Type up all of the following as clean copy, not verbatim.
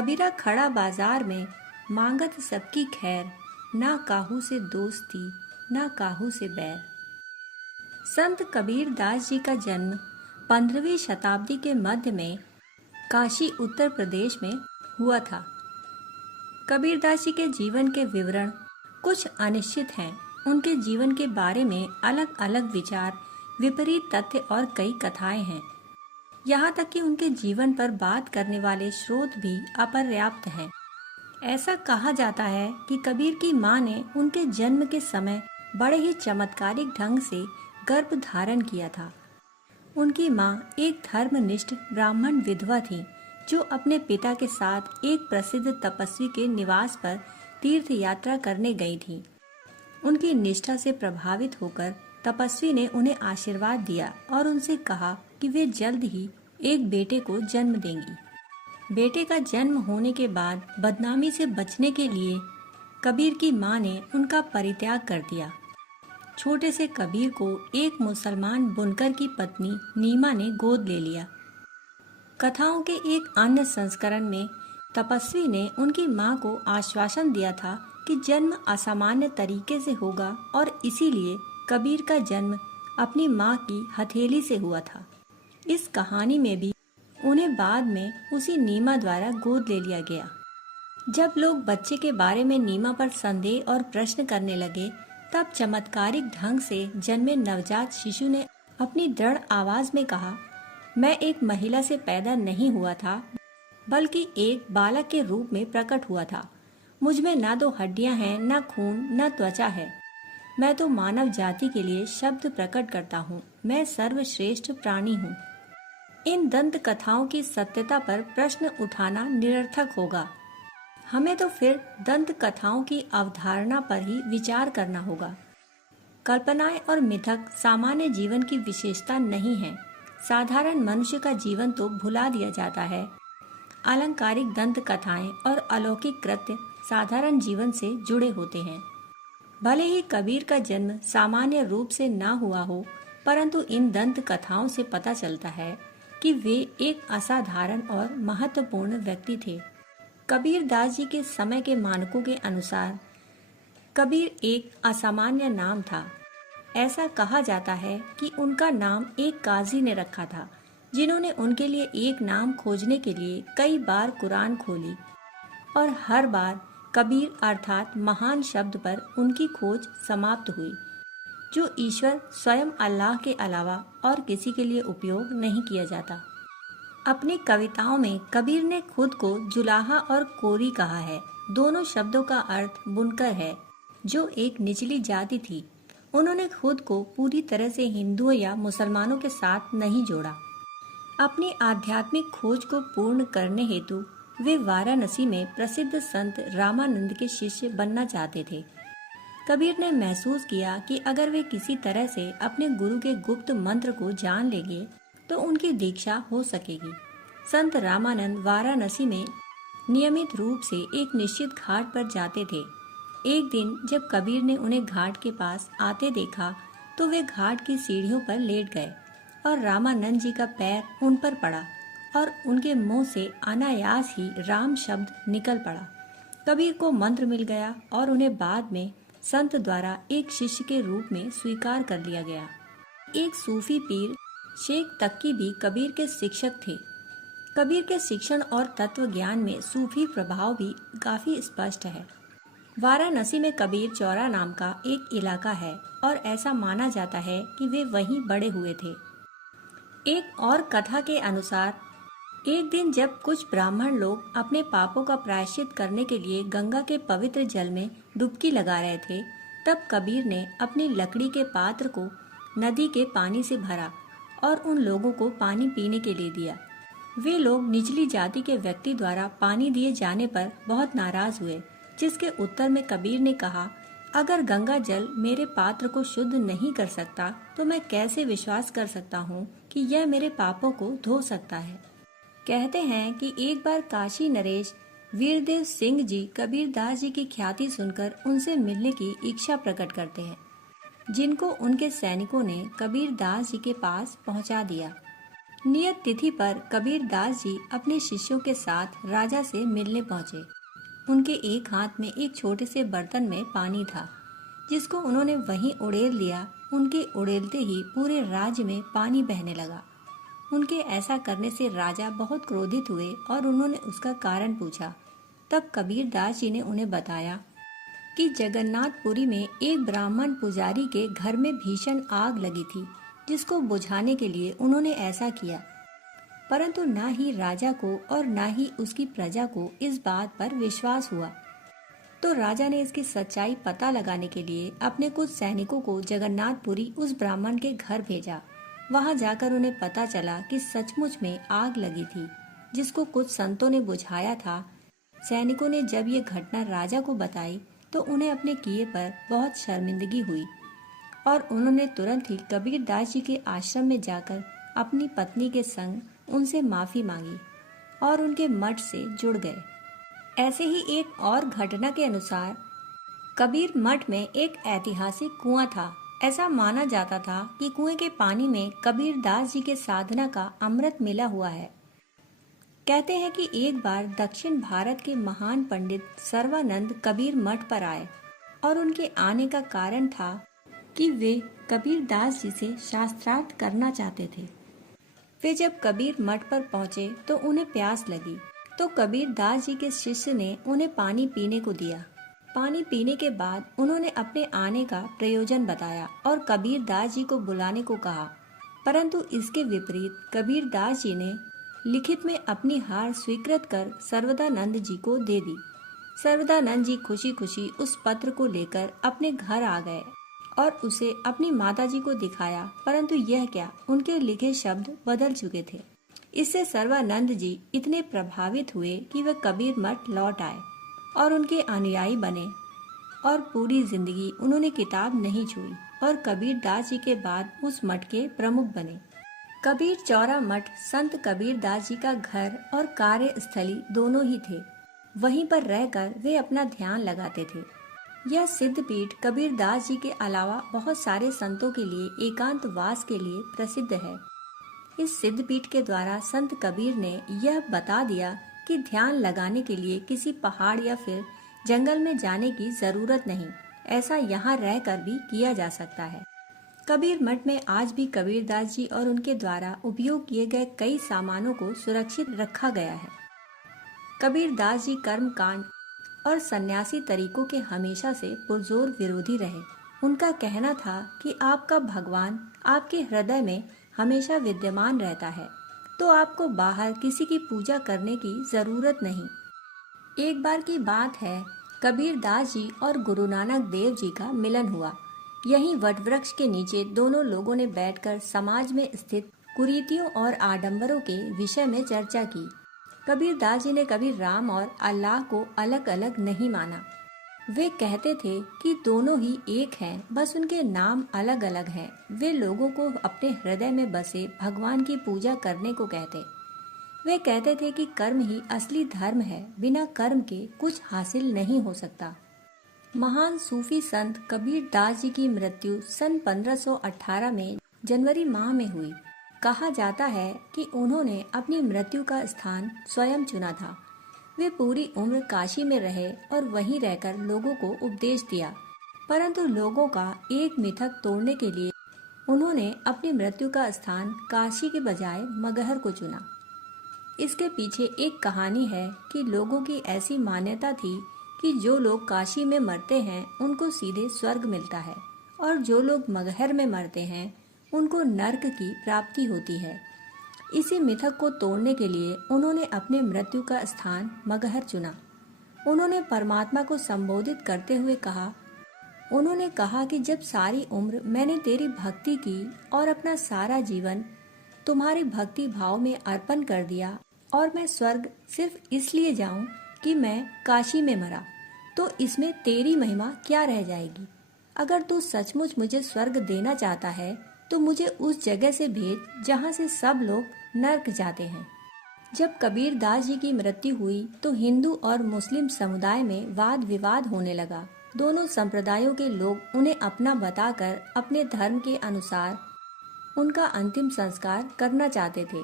कबीरा खड़ा बाजार में मांगत सबकी खैर, ना काहू से दोस्ती ना काहू से बैर। संत कबीर दास जी का जन्म 15वीं शताब्दी के मध्य में काशी उत्तर प्रदेश में हुआ था। कबीरदास जी के जीवन के विवरण कुछ अनिश्चित हैं। उनके जीवन के बारे में अलग अलग विचार, विपरीत तथ्य और कई कथाएं हैं। यहाँ तक कि उनके जीवन पर बात करने वाले स्रोत भी अपर्याप्त हैं। ऐसा कहा जाता है कि कबीर की मां ने उनके जन्म के समय बड़े ही चमत्कारिक ढंग से गर्भ धारण किया था। उनकी मां एक धर्मनिष्ठ ब्राह्मण विधवा थी, जो अपने पिता के साथ एक प्रसिद्ध तपस्वी के निवास पर तीर्थ यात्रा करने गई थी। उनकी निष्ठा से प्रभावित होकर तपस्वी ने उन्हें आशीर्वाद दिया और उनसे कहा कि वे जल्द ही एक बेटे को जन्म देंगी। बेटे का जन्म होने के बाद बदनामी से बचने के लिए कबीर की मां ने उनका परित्याग कर दिया। छोटे से कबीर को एक मुसलमान बुनकर की पत्नी नीमा ने गोद ले लिया। कथाओं के एक अन्य संस्करण में तपस्वी ने उनकी मां को आश्वासन दिया था कि जन्म असामान्य तरीके से होगा और इसीलिए कबीर का जन्म अपनी मां की हथेली से हुआ था। इस कहानी में भी उन्हें बाद में उसी नीमा द्वारा गोद ले लिया गया। जब लोग बच्चे के बारे में नीमा पर संदेह और प्रश्न करने लगे, तब चमत्कारिक ढंग से जन्मे नवजात शिशु ने अपनी दृढ़ आवाज में कहा, मैं एक महिला से पैदा नहीं हुआ था, बल्कि एक बालक के रूप में प्रकट हुआ था। मुझ में ना तो हड्डियां हैं, ना खून, ना त्वचा है। मैं तो मानव जाति के लिए शब्द प्रकट करता हूँ। मैं सर्वश्रेष्ठ प्राणी हूँ। इन दंत कथाओं की सत्यता पर प्रश्न उठाना निरर्थक होगा। हमें तो फिर दंत कथाओं की अवधारणा पर ही विचार करना होगा। कल्पनाएं और मिथक सामान्य जीवन की विशेषता नहीं है। साधारण मनुष्य का जीवन तो भुला दिया जाता है। अलंकारिक दंत कथाएं और अलौकिक कृत्य साधारण जीवन से जुड़े होते हैं। भले ही कबीर का जन्म सामान्य रूप से ना हुआ हो, परंतु इन दंत कथाओं से पता चलता है कि वे एक असाधारण और महत्वपूर्ण व्यक्ति थे। कबीर दास जी के समय के मानकों के अनुसार कबीर एक असामान्य नाम था। ऐसा कहा जाता है कि उनका नाम एक काजी ने रखा था, जिन्होंने उनके लिए एक नाम खोजने के लिए कई बार कुरान खोली और हर बार कबीर अर्थात महान शब्द पर उनकी खोज समाप्त हुई, जो ईश्वर स्वयं अल्लाह के अलावा और किसी के लिए उपयोग नहीं किया जाता। अपनी कविताओं में कबीर ने खुद को जुलाहा और कोरी कहा है। दोनों शब्दों का अर्थ बुनकर है, जो एक निचली जाति थी। उन्होंने खुद को पूरी तरह से हिंदुओं या मुसलमानों के साथ नहीं जोड़ा। अपनी आध्यात्मिक खोज को पूर्ण करने हेतु वे वाराणसी में प्रसिद्ध संत रामानंद के शिष्य बनना चाहते थे। कबीर ने महसूस किया कि अगर वे किसी तरह से अपने गुरु के गुप्त मंत्र को जान लेंगे तो उनकी दीक्षा हो सकेगी। संत रामानंद वाराणसी में नियमित रूप से एक निश्चित घाट पर जाते थे। एक दिन जब कबीर ने उन्हें घाट के पास आते देखा तो वे घाट की सीढ़ियों पर लेट गए और रामानंद जी का पैर उन पर पड़ा और उनके मुंह से अनायास ही राम शब्द निकल पड़ा। कबीर को मंत्र मिल गया और उन्हें बाद में संत द्वारा एक शिष्य के रूप में स्वीकार कर लिया गया। एक सूफी पीर शेख तक्की भी कबीर के शिक्षक थे। कबीर के शिक्षण और तत्व ज्ञान में सूफी प्रभाव भी काफी स्पष्ट है। वाराणसी में कबीर चौरा नाम का एक इलाका है और ऐसा माना जाता है कि वे वहीं बड़े हुए थे। एक और कथा के अनुसार एक दिन जब कुछ ब्राह्मण लोग अपने पापों का प्रायश्चित करने के लिए गंगा के पवित्र जल में डुबकी लगा रहे थे, तब कबीर ने अपनी लकड़ी के पात्र को नदी के पानी से भरा और उन लोगों को पानी पीने के लिए दिया। वे लोग निचली जाति के व्यक्ति द्वारा पानी दिए जाने पर बहुत नाराज हुए, जिसके उत्तर में कबीर ने कहा, अगर गंगा जल मेरे पात्र को शुद्ध नहीं कर सकता तो मैं कैसे विश्वास कर सकता हूँ कि यह मेरे पापों को धो सकता है। कहते हैं कि एक बार काशी नरेश वीरदेव सिंह जी कबीर दास जी की ख्याति सुनकर उनसे मिलने की इच्छा प्रकट करते हैं, जिनको उनके सैनिकों ने कबीर दास जी के पास पहुंचा दिया। नियत तिथि पर कबीर दास जी अपने शिष्यों के साथ राजा से मिलने पहुंचे। उनके एक हाथ में एक छोटे से बर्तन में पानी था, जिसको उन्होंने वहीं उड़ेल लिया। उनके उड़ेलते ही पूरे राज्य में पानी बहने लगा। उनके ऐसा करने से राजा बहुत क्रोधित हुए और उन्होंने उसका कारण पूछा। तब कबीर दास जी ने उन्हें बताया कि जगन्नाथपुरी में एक ब्राह्मण पुजारी के घर में भीषण आग लगी थी, जिसको बुझाने के लिए उन्होंने ऐसा किया। परंतु ना ही राजा को और ना ही उसकी प्रजा को इस बात पर विश्वास हुआ। तो राजा ने इसकी सच्चाई पता लगाने के लिए अपने कुछ सैनिकों को जगन्नाथपुरी उस ब्राह्मण के घर भेजा। वहां जाकर उन्हें पता चला कि सचमुच में आग लगी थी, जिसको कुछ संतों ने बुझाया था। सैनिकों ने जब ये घटना राजा को बताई तो उन्हें अपने किए पर बहुत शर्मिंदगी हुई और उन्होंने तुरंत ही कबीर दास जी के आश्रम में जाकर अपनी पत्नी के संग उनसे माफी मांगी और उनके मठ से जुड़ गए। ऐसे ही एक और घटना के अनुसार कबीर मठ में एक ऐतिहासिक कुआं था। ऐसा माना जाता था कि कुएं के पानी में कबीर दास जी के साधना का अमृत मिला हुआ है। कहते हैं कि एक बार दक्षिण भारत के महान पंडित सर्वानंद कबीर मठ पर आए और उनके आने का कारण था कि वे कबीर दास जी से शास्त्रार्थ करना चाहते थे। वे जब कबीर मठ पर पहुंचे तो उन्हें प्यास लगी, तो कबीर दास जी के शिष्य ने उन्हें पानी पीने को दिया। पानी पीने के बाद उन्होंने अपने आने का प्रयोजन बताया और कबीर दास जी को बुलाने को कहा। परंतु इसके विपरीत कबीर दास जी ने लिखित में अपनी हार स्वीकृत कर सर्वदानंद जी को दे दी। सर्वदानंद जी खुशी खुशी उस पत्र को लेकर अपने घर आ गए और उसे अपनी माता जी को दिखाया। परंतु यह क्या, उनके लिखे शब्द बदल चुके थे। इससे सर्वानंद जी इतने प्रभावित हुए कि वे कबीर मठ लौट आए और उनके अनुयायी बने और पूरी जिंदगी उन्होंने किताब नहीं छुई और कबीर दास जी के बाद उस मठ के प्रमुख बने। कबीर चौरा मठ संत कबीर दास जी का घर और कार्यस्थली दोनों ही थे। वहीं पर रहकर वे अपना ध्यान लगाते थे। यह सिद्धपीठ कबीर दास जी के अलावा बहुत सारे संतों के लिए एकांतवास के लिए प्रसिद्ध है। इस सिद्धपीठ के द्वारा संत कबीर ने यह बता दिया कि ध्यान लगाने के लिए किसी पहाड़ या फिर जंगल में जाने की जरूरत नहीं, ऐसा यहाँ रहकर भी किया जा सकता है। कबीर मठ में आज भी कबीर दास जी और उनके द्वारा उपयोग किए गए कई सामानों को सुरक्षित रखा गया है। कबीर दास जी कर्म कांड और सन्यासी तरीकों के हमेशा से पुरजोर विरोधी रहे। उनका कहना था कि आपका भगवान आपके हृदय में हमेशा विद्यमान रहता है, तो आपको बाहर किसी की पूजा करने की जरूरत नहीं। एक बार की बात है, कबीर दास जी और गुरु नानक देव जी का मिलन हुआ। यहीं वटवृक्ष के नीचे दोनों लोगों ने बैठकर समाज में स्थित कुरीतियों और आडंबरों के विषय में चर्चा की। कबीर दास जी ने कभी राम और अल्लाह को अलग अलग नहीं माना। वे कहते थे कि दोनों ही एक हैं, बस उनके नाम अलग अलग हैं। वे लोगों को अपने हृदय में बसे भगवान की पूजा करने को कहते। वे कहते थे कि कर्म ही असली धर्म है, बिना कर्म के कुछ हासिल नहीं हो सकता। महान सूफी संत कबीर दास जी की मृत्यु सन 1518 में जनवरी माह में हुई। कहा जाता है कि उन्होंने अपनी मृत्यु का स्थान स्वयं चुना था। वे पूरी उम्र काशी में रहे और वहीं रहकर लोगों को उपदेश दिया, परंतु लोगों का एक मिथक तोड़ने के लिए उन्होंने अपनी मृत्यु का स्थान काशी के बजाय मगहर को चुना। इसके पीछे एक कहानी है कि लोगों की ऐसी मान्यता थी कि जो लोग काशी में मरते हैं उनको सीधे स्वर्ग मिलता है और जो लोग मगहर में मरते हैं उनको नर्क की प्राप्ति होती है। इसी मिथक को तोड़ने के लिए उन्होंने अपने मृत्यु का स्थान मगहर चुना। उन्होंने परमात्मा को संबोधित करते हुए कहा, उन्होंने कहा कि जब सारी उम्र मैंने तेरी भक्ति की और अपना सारा जीवन तुम्हारी भक्ति भाव में अर्पण कर दिया और मैं स्वर्ग सिर्फ इसलिए जाऊं कि मैं काशी में मरा, तो इसमें तेरी महिमा क्या रह जाएगी। अगर तू सचमुच मुझे स्वर्ग देना चाहता है तो मुझे उस जगह से भेज जहां से सब लोग नर्क जाते हैं। जब कबीर दास जी की मृत्यु हुई तो हिंदू और मुस्लिम समुदाय में वाद विवाद होने लगा। दोनों संप्रदायों के लोग उन्हें अपना बताकर अपने धर्म के अनुसार उनका अंतिम संस्कार करना चाहते थे।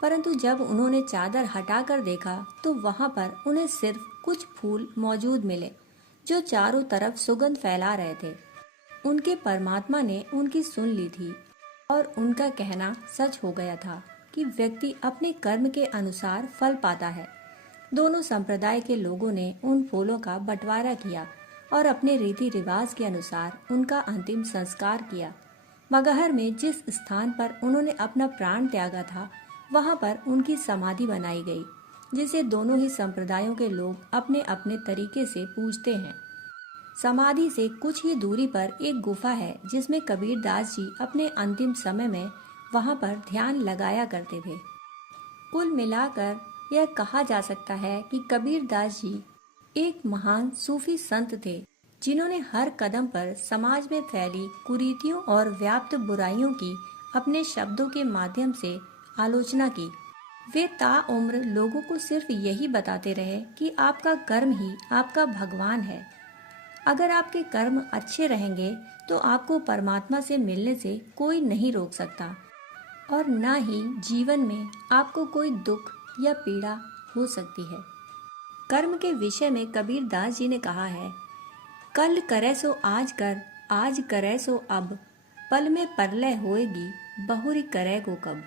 परंतु जब उन्होंने चादर हटाकर देखा तो वहां पर उन्हें सिर्फ कुछ फूल मौजूद मिले जो चारों तरफ सुगंध फैला रहे थे। उनके परमात्मा ने उनकी सुन ली थी और उनका कहना सच हो गया था कि व्यक्ति अपने कर्म के अनुसार फल पाता है। दोनों संप्रदाय के लोगों ने उन फूलों का बंटवारा किया और अपने रीति रिवाज के अनुसार उनका अंतिम संस्कार किया। मगहर में जिस स्थान पर उन्होंने अपना प्राण त्यागा था, वहां पर उनकी समाधि बनाई गई, जिसे दोनों ही संप्रदायों के लोग अपने अपने तरीके से पूजते हैं। समाधि से कुछ ही दूरी पर एक गुफा है जिसमें कबीरदास जी अपने अंतिम समय में वहां पर ध्यान लगाया करते थे। कुल मिलाकर यह कहा जा सकता है कि कबीरदास जी एक महान सूफी संत थे, जिन्होंने हर कदम पर समाज में फैली कुरीतियों और व्याप्त बुराइयों की अपने शब्दों के माध्यम से आलोचना की। वे ताउम्र लोगों को सिर्फ यही बताते रहे कि आपका कर्म ही आपका भगवान है। अगर आपके कर्म अच्छे रहेंगे तो आपको परमात्मा से मिलने से कोई नहीं रोक सकता और न ही जीवन में आपको कोई दुख या पीड़ा हो सकती है। कर्म के विषय में कबीरदास जी ने कहा है, कल करे सो आज कर, आज करे सो अब, पल में परलय होएगी, बहुरी करे को कब।